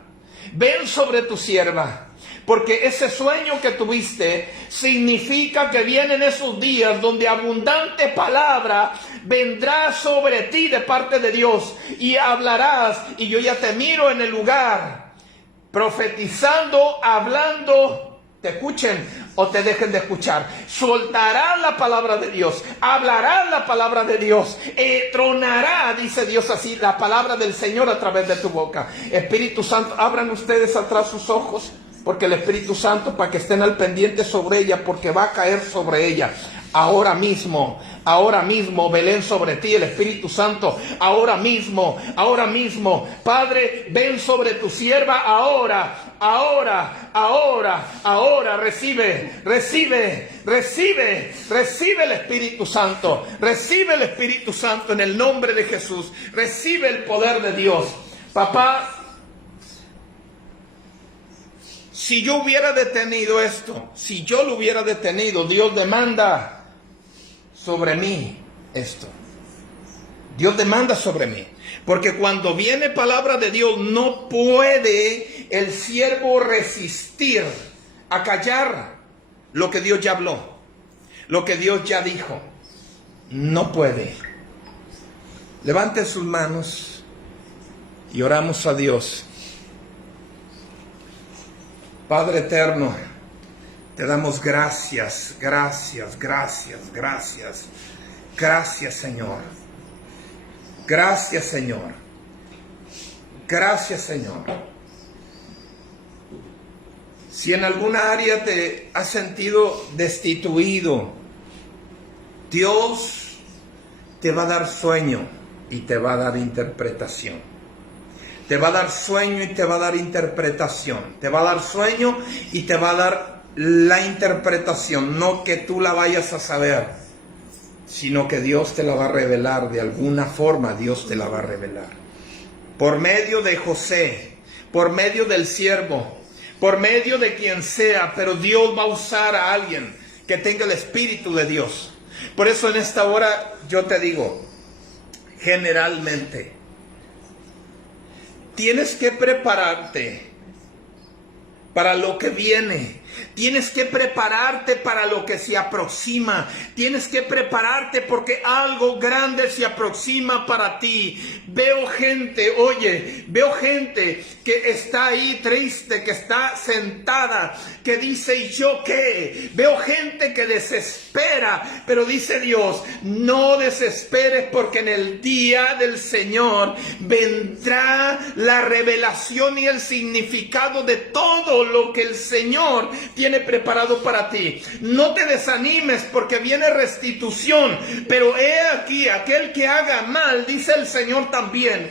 ven sobre tu sierva, porque ese sueño que tuviste significa que vienen esos días donde abundante palabra vendrá sobre ti de parte de Dios y hablarás, y yo ya te miro en el lugar, profetizando, hablando. Te escuchen o te dejen de escuchar. Soltará la palabra de Dios, hablará la palabra de Dios, tronará, dice Dios así, la palabra del Señor a través de tu boca. Espíritu Santo, abran ustedes atrás sus ojos, porque el Espíritu Santo, para que estén al pendiente sobre ella, porque va a caer sobre ella. Ahora mismo, Belén, sobre ti el Espíritu Santo, ahora mismo, Padre, ven sobre tu sierva ahora, recibe el Espíritu Santo, recibe el Espíritu Santo en el nombre de Jesús, recibe el poder de Dios. Papá, si yo hubiera detenido esto, si yo lo hubiera detenido, Dios demanda sobre mí esto. Dios demanda sobre mí. Porque cuando viene palabra de Dios, no puede el siervo resistir a callar lo que Dios ya habló, lo que Dios ya dijo. No puede. Levante sus manos y oramos a Dios. Padre eterno, te damos gracias, Señor. Gracias, Señor. Si en alguna área te has sentido destituido, Dios te va a dar sueño y te va a dar interpretación. Te va a dar sueño y te va a dar interpretación. Te va a dar sueño y te va a dar la interpretación, no que tú la vayas a saber, sino que Dios te la va a revelar. De alguna forma Dios te la va a revelar. Por medio de José, por medio del siervo, por medio de quien sea, pero Dios va a usar a alguien que tenga el Espíritu de Dios. Por eso en esta hora yo te digo, generalmente, tienes que prepararte para lo que viene. Tienes que prepararte para lo que se aproxima. Tienes que prepararte porque algo grande se aproxima para ti. Veo gente, veo gente que está ahí triste, que está sentada, que dice, ¿y yo qué? Veo gente que desespera, pero dice Dios, no desesperes porque en el día del Señor vendrá la revelación y el significado de todo lo que el Señor tiene preparado para ti. No te desanimes porque viene restitución, pero he aquí, aquel que haga mal, dice el Señor también,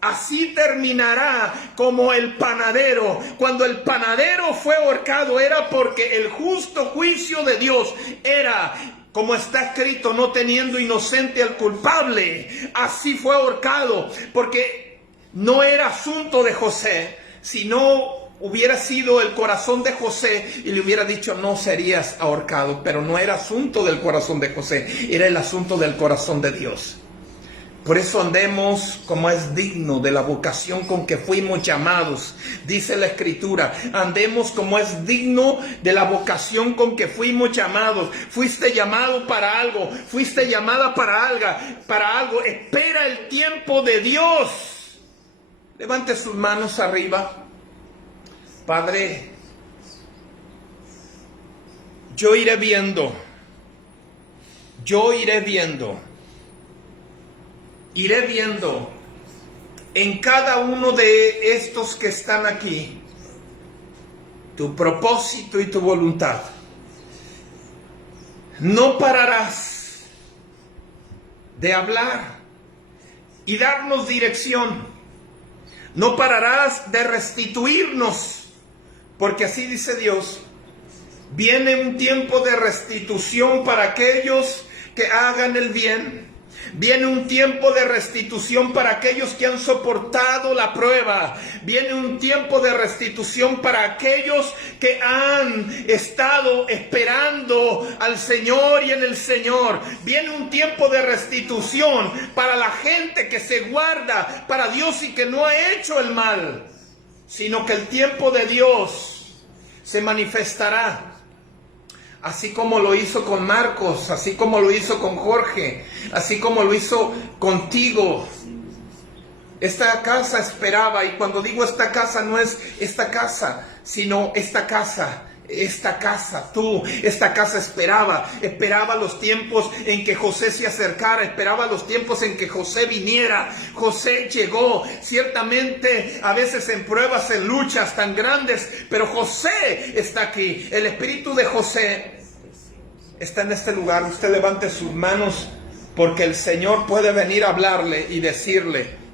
así terminará como el panadero. Cuando el panadero fue ahorcado era porque el justo juicio de Dios era, como está escrito, no teniendo inocente al culpable. Así fue ahorcado, porque no era asunto de José, sino hubiera sido el corazón de José y le hubiera dicho, no serías ahorcado. Pero no era asunto del corazón de José, era el asunto del corazón de Dios. Por eso andemos como es digno de la vocación con que fuimos llamados. Dice la Escritura, andemos como es digno de la vocación con que fuimos llamados. Fuiste llamado para algo, fuiste llamada para algo. Espera el tiempo de Dios. Levante sus manos arriba. Padre, yo iré viendo en cada uno de estos que están aquí tu propósito y tu voluntad. No pararás de hablar y darnos dirección. No pararás de restituirnos. Porque así dice Dios, viene un tiempo de restitución para aquellos que hagan el bien. Viene un tiempo de restitución para aquellos que han soportado la prueba. Viene un tiempo de restitución para aquellos que han estado esperando al Señor y en el Señor. Viene un tiempo de restitución para la gente que se guarda para Dios y que no ha hecho el mal, sino que el tiempo de Dios se manifestará. Así como lo hizo con Marcos, así como lo hizo con Jorge, así como lo hizo contigo. Esta casa esperaba, y cuando digo esta casa no es esta casa, sino esta casa, esta casa esperaba los tiempos en que José se acercara, esperaba los tiempos en que José viniera. José llegó, ciertamente a veces en pruebas, en luchas tan grandes, pero José está aquí. El espíritu de José está en este lugar. Usted levante sus manos porque el Señor puede venir a hablarle y decirle,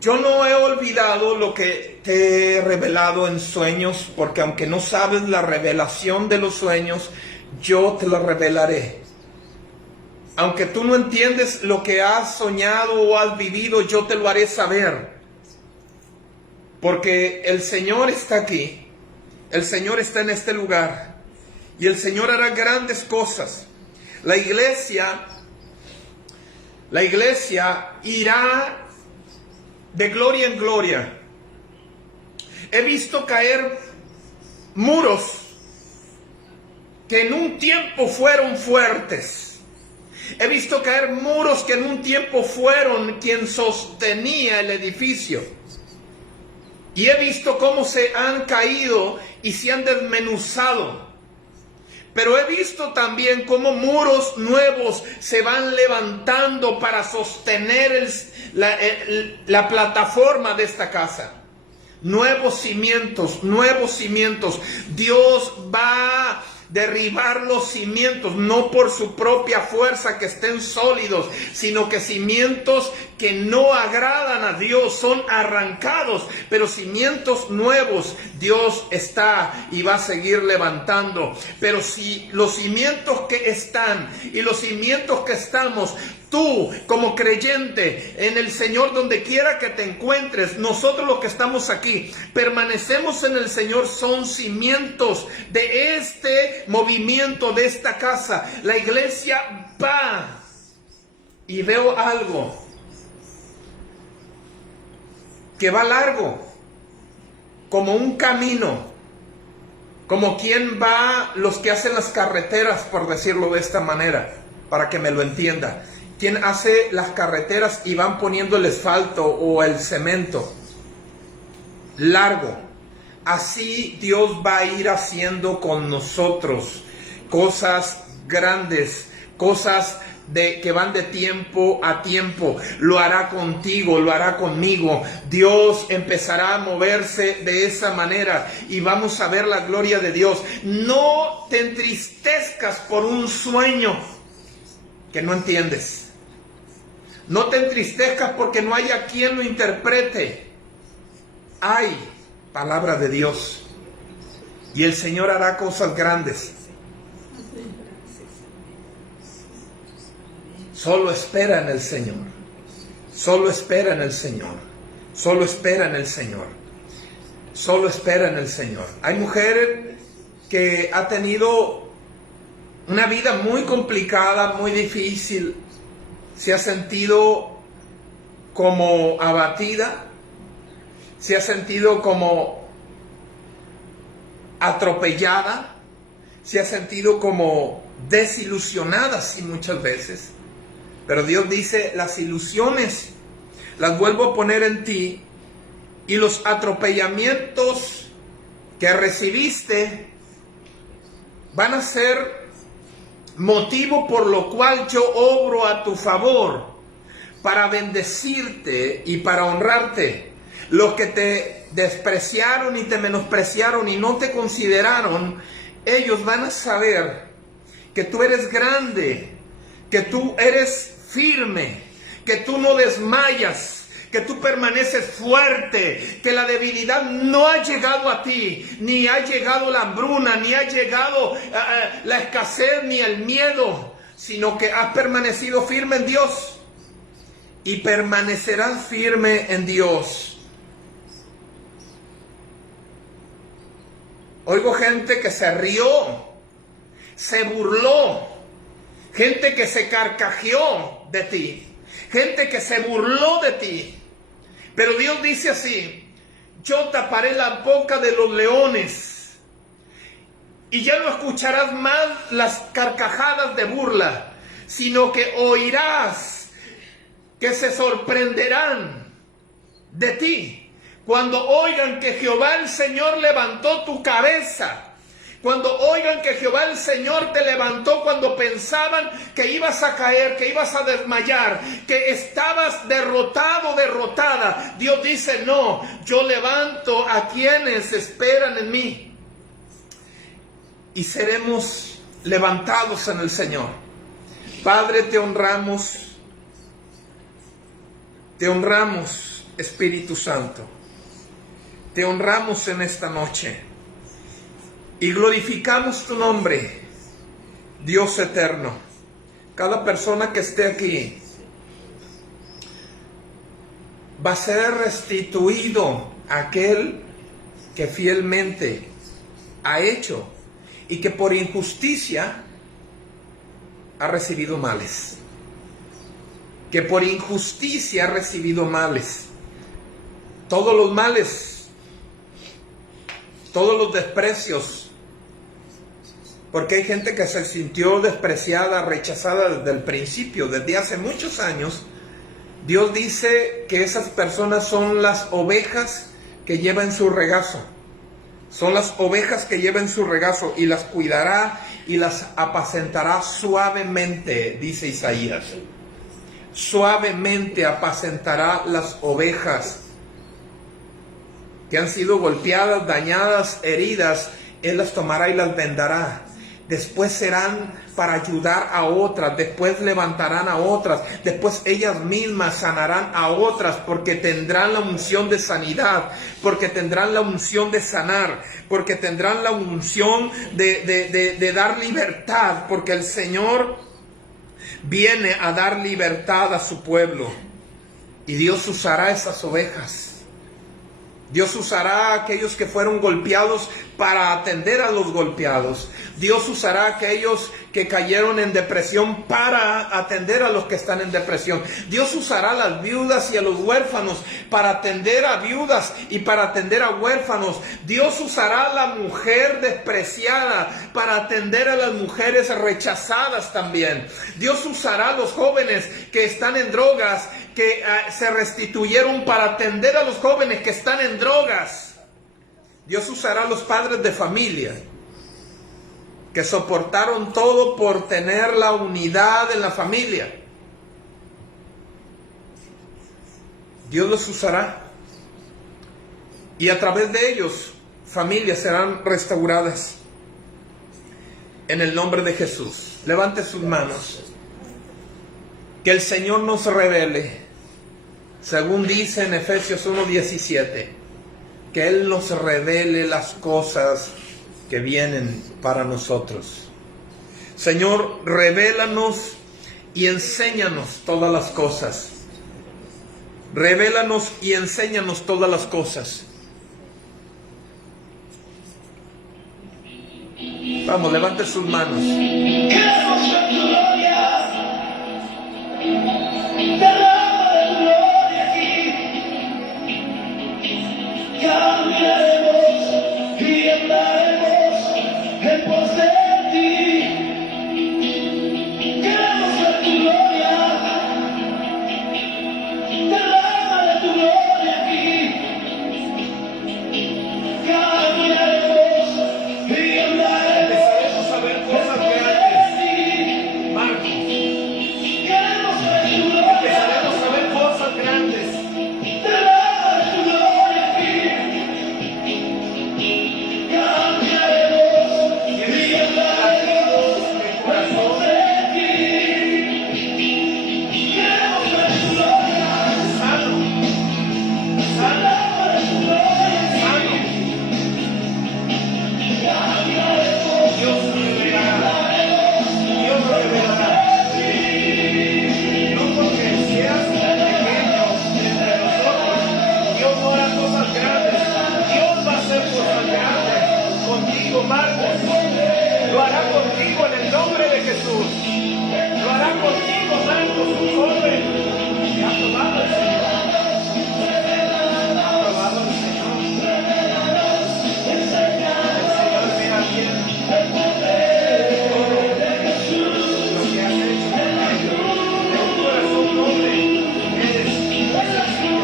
yo no he olvidado lo que te he revelado en sueños, porque aunque no sabes la revelación de los sueños, yo te lo revelaré. Aunque tú no entiendes lo que has soñado o has vivido, yo te lo haré saber. Porque el Señor está aquí, el Señor está en este lugar, y el Señor hará grandes cosas. La iglesia irá de gloria en gloria. He visto caer muros que en un tiempo fueron fuertes. He visto caer muros que en un tiempo fueron quien sostenía el edificio. Y he visto cómo se han caído y se han desmenuzado. Pero he visto también cómo muros nuevos se van levantando para sostener la plataforma de esta casa. Nuevos cimientos. Dios va derribar los cimientos, no por su propia fuerza que estén sólidos, sino que cimientos que no agradan a Dios son arrancados, pero cimientos nuevos Dios está y va a seguir levantando. Pero si los cimientos que están y los cimientos que estamos, tú como creyente en el Señor, donde quiera que te encuentres, nosotros los que estamos aquí, permanecemos en el Señor, son cimientos de este movimiento, de esta casa. La iglesia va y veo algo que va largo, como un camino, como quien va, los que hacen las carreteras, por decirlo de esta manera, para que me lo entienda. Quien hace las carreteras y van poniendo el asfalto o el cemento largo. Así Dios va a ir haciendo con nosotros cosas grandes, cosas que van de tiempo a tiempo. Lo hará contigo, lo hará conmigo. Dios empezará a moverse de esa manera y vamos a ver la gloria de Dios. No te entristezcas por un sueño que no entiendes. No te entristezcas porque no haya quien lo interprete. Hay palabra de Dios y el Señor hará cosas grandes. Solo espera en el Señor. Solo espera en el Señor. Solo espera en el Señor. Solo espera en el Señor. Hay mujer que ha tenido una vida muy complicada, muy difícil. Se ha sentido como abatida. Se ha sentido como atropellada. Se ha sentido como desilusionada, sí, muchas veces. Pero Dios dice, las ilusiones las vuelvo a poner en ti y los atropellamientos que recibiste van a ser motivo por lo cual yo obro a tu favor para bendecirte y para honrarte. Los que te despreciaron y te menospreciaron y no te consideraron, ellos van a saber que tú eres grande, que tú eres firme, que tú no desmayas, que tú permaneces fuerte, que la debilidad no ha llegado a ti, ni ha llegado la hambruna, ni ha llegado la escasez, ni el miedo, sino que has permanecido firme en Dios y permanecerás firme en Dios. Oigo gente que se rió, se burló, gente que se carcajeó de ti, gente que se burló de ti. Pero Dios dice así, yo taparé la boca de los leones y ya no escucharás más las carcajadas de burla, sino que oirás que se sorprenderán de ti cuando oigan que Jehová el Señor levantó tu cabeza. Cuando oigan que Jehová el Señor te levantó cuando pensaban que ibas a caer, que ibas a desmayar, que estabas derrotado, derrotada. Dios dice, no, yo levanto a quienes esperan en mí. Y seremos levantados en el Señor. Padre, te honramos, Espíritu Santo. Te honramos en esta noche. Y glorificamos tu nombre, Dios eterno. Cada persona que esté aquí va a ser restituido aquel que fielmente ha hecho y que por injusticia ha recibido males. Que por injusticia ha recibido males. Todos los males, todos los desprecios. Porque hay gente que se sintió despreciada, rechazada desde el principio, desde hace muchos años. Dios dice que esas personas son las ovejas que lleva en su regazo. Son las ovejas que lleva en su regazo y las cuidará y las apacentará suavemente, dice Isaías. Suavemente apacentará las ovejas que han sido golpeadas, dañadas, heridas. Él las tomará y las vendará. después serán para ayudar a otras, después levantarán a otras, después ellas mismas sanarán a otras, porque tendrán la unción de sanidad, porque tendrán la unción de sanar, porque tendrán la unción de dar libertad, porque el Señor viene a dar libertad a su pueblo. Y Dios usará esas ovejas. Dios usará a aquellos que fueron golpeados para atender a los golpeados. Dios usará a aquellos que cayeron en depresión para atender a los que están en depresión. Dios usará a las viudas y a los huérfanos para atender a viudas y para atender a huérfanos. Dios usará a la mujer despreciada para atender a las mujeres rechazadas también. Dios usará a los jóvenes que están en drogas, que se restituyeron, para atender a los jóvenes que están en drogas. Dios usará a los padres de familia que soportaron todo por tener la unidad en la familia. Dios los usará. Y a través de ellos, familias serán restauradas. En el nombre de Jesús. Levante sus manos. Que el Señor nos revele, según dice en Efesios 1:17, que Él nos revele las cosas que vienen para nosotros. Señor, revélanos y enséñanos todas las cosas. Revélanos y enséñanos todas las cosas. Vamos, levante sus manos. Lo hará contigo en el nombre de Jesús. Lo hará contigo, Marcos, un joven. Y ha probado el Señor. Ha probado el Señor. El Señor mira bien todo lo que has hecho con ellos. De un corazón noble eres sencillo.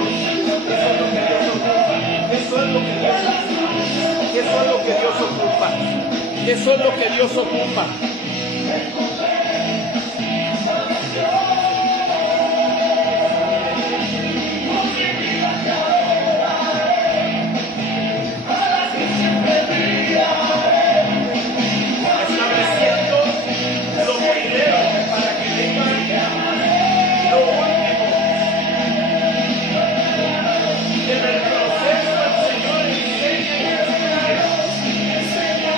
Eso es lo que Dios ocupa. Eso es lo que Dios ocupa. Eso es lo que Dios ocupa. Estableciendo lo primero para que venga lo último. En el proceso el Señor enseña y enseña.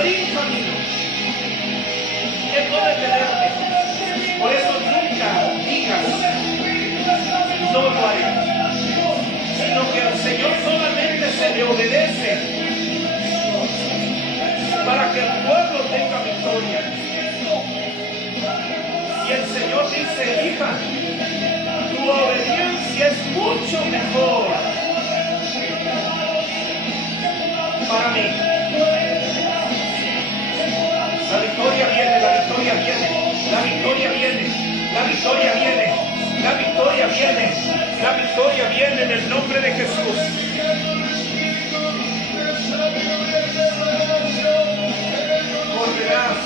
abrir camino. Él no detenerme. Por eso nunca digas, no lo haré. Sino que al Señor solamente se le obedece para que el pueblo tenga victoria. Y el Señor dice, hija, tu obediencia es mucho mejor para mí. La victoria viene, la victoria viene, la victoria viene, la victoria viene, la victoria viene, la victoria viene en el nombre de Jesús. Correrás.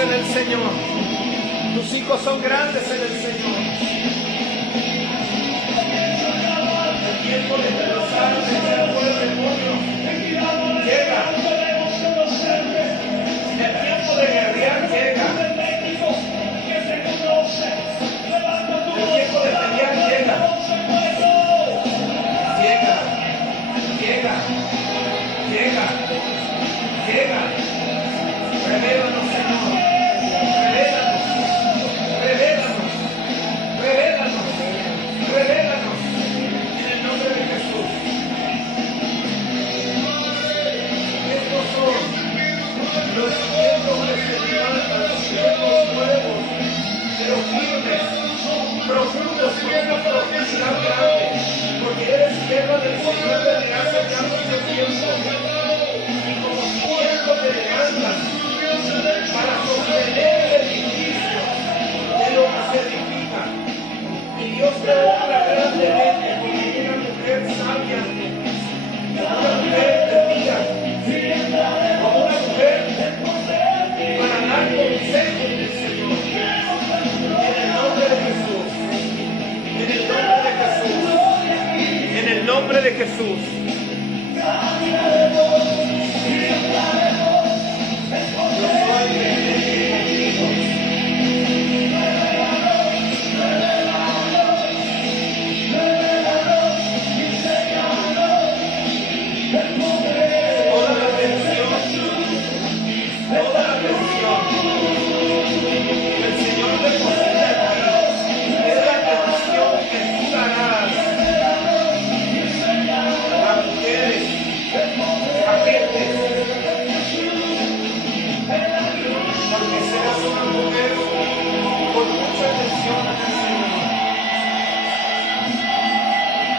En el Señor, tus hijos son grandes en el Señor. El tiempo de regresar del tiempo del demonio llega. El tiempo de guerrear llega. El tiempo de pelear llega. Llega, llega, llega, llega. Revélanos, Señor. Revélanos, revélanos, revélanos, revélanos en el nombre de Jesús. Estos son los cielos que se levantan, los cielos nuevos, pero firmes, profundos con una profundidad grande, porque eres tierra del Señor de gracia ya mucho tiempo. Y como cimiento te levantas para sostener el edificio de lo que se edifica. Y Dios te honra grandemente como una mujer sabia, como una mujer entendida, como una mujer para dar consejo del Señor. En el nombre de Jesús, en el nombre de Jesús, en el nombre de Jesús.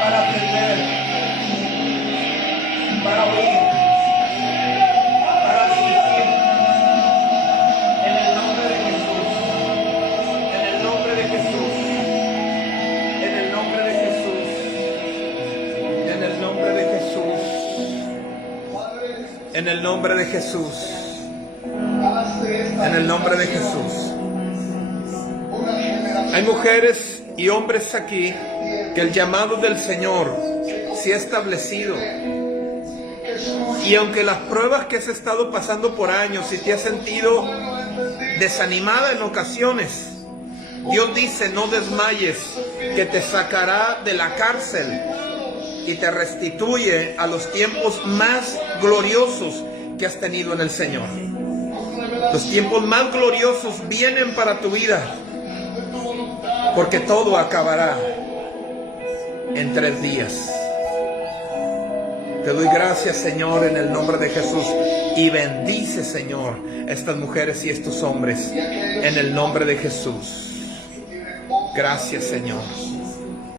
Para aprender, para oír, para dirigir, en el nombre de Jesús, en el nombre de Jesús, en el nombre de Jesús, en el nombre de Jesús, en el nombre de Jesús, en el nombre de Jesús. Hay mujeres y hombres aquí que el llamado del Señor se ha establecido. Y aunque las pruebas que has estado pasando por años y te has sentido desanimada en ocasiones, Dios dice, no desmayes, que te sacará de la cárcel y te restituye a los tiempos más gloriosos que has tenido en el Señor. Los tiempos más gloriosos vienen para tu vida, porque todo acabará. en 3 días. Te doy gracias, Señor, en el nombre de Jesús. Y bendice, Señor, a estas mujeres y estos hombres en el nombre de Jesús. Gracias, Señor.